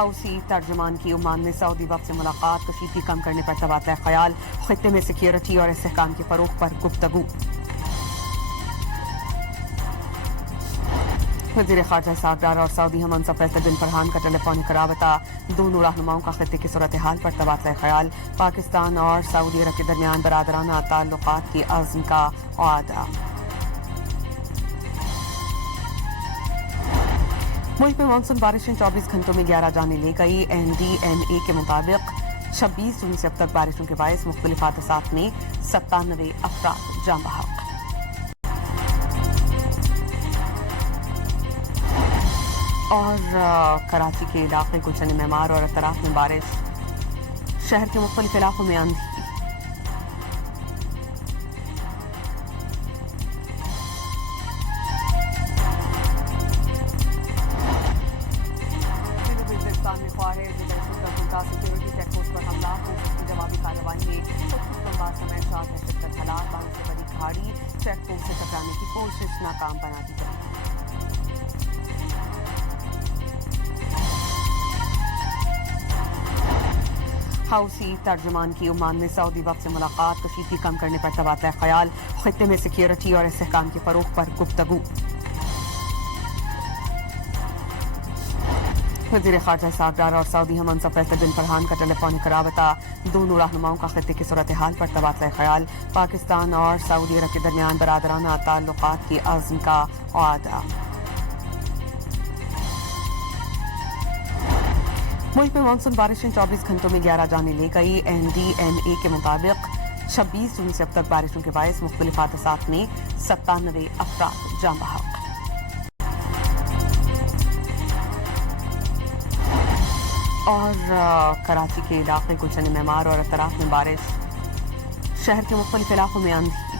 حوثی ترجمان کی عمان میں سعودی وفد سے ملاقات، کشیدگی کم کرنے پر تبادلہ خیال، خطے میں سیکیورٹی اور استحکام کے فروغ پر گفتگو۔ وزیر خارجہ اسحاق ڈار اور سعودی ہم منصب فیصل بن فرحان کا ٹیلی فونک رابطہ، دونوں رہنماؤں کا خطے کی صورتحال پر تبادلہ خیال، پاکستان اور سعودی عرب کے درمیان برادرانہ تعلقات کی عزم کا اعادہ۔ ملک میں مانسون بارشیں 24 گھنٹوں میں 11 جانیں لے گئی۔ NDMA کے مطابق 26 جون سے اب تک بارشوں کے باعث مختلف حادثات میں 97 افراد جاں بحق۔ اور کراچی کے علاقے گلشن معمار اور اطراف میں بارش، شہر کے مختلف علاقوں میں آندھی۔ بلوچستان میں خواہش سیکورٹی چیک پوسٹ پر حملہ، پولیس کی جوابی کارروائی میں خودکش بمبار سمیت 4 دہشت ہلاک، باہر سے بڑی کھاڑی چیک پوسٹ سے ٹکرانے کی کوشش ناکام بنا دی گئی۔ حوثی ترجمان کی عمان میں سعودی وفد سے ملاقات، کشیدگی کم کرنے پر تبادلہ خیال، خطے میں سیکیورٹی اور استحکام کے فروغ پر گفتگو۔ وزیر خارجہ اسحاق ڈار اور سعودی ہم منصب فیصل بن فرحان کا ٹیلی فونک رابطہ، دونوں رہنماؤں کا خطے کی صورتحال پر تبادلہ خیال، پاکستان اور سعودی عرب کے درمیان برادرانہ تعلقات کی عزم کا اعادہ۔ ملک میں مانسون بارشیں 24 گھنٹوں میں 11 جانیں لے گئی۔ NDMA کے مطابق 26 جون سے اب تک بارشوں کے باعث مختلف حادثات میں 97 افراد جاں بحق۔ اور کراچی کے علاقے گلشن معمار اور اطراف میں بارش، شہر کے مختلف علاقوں میں آندھی۔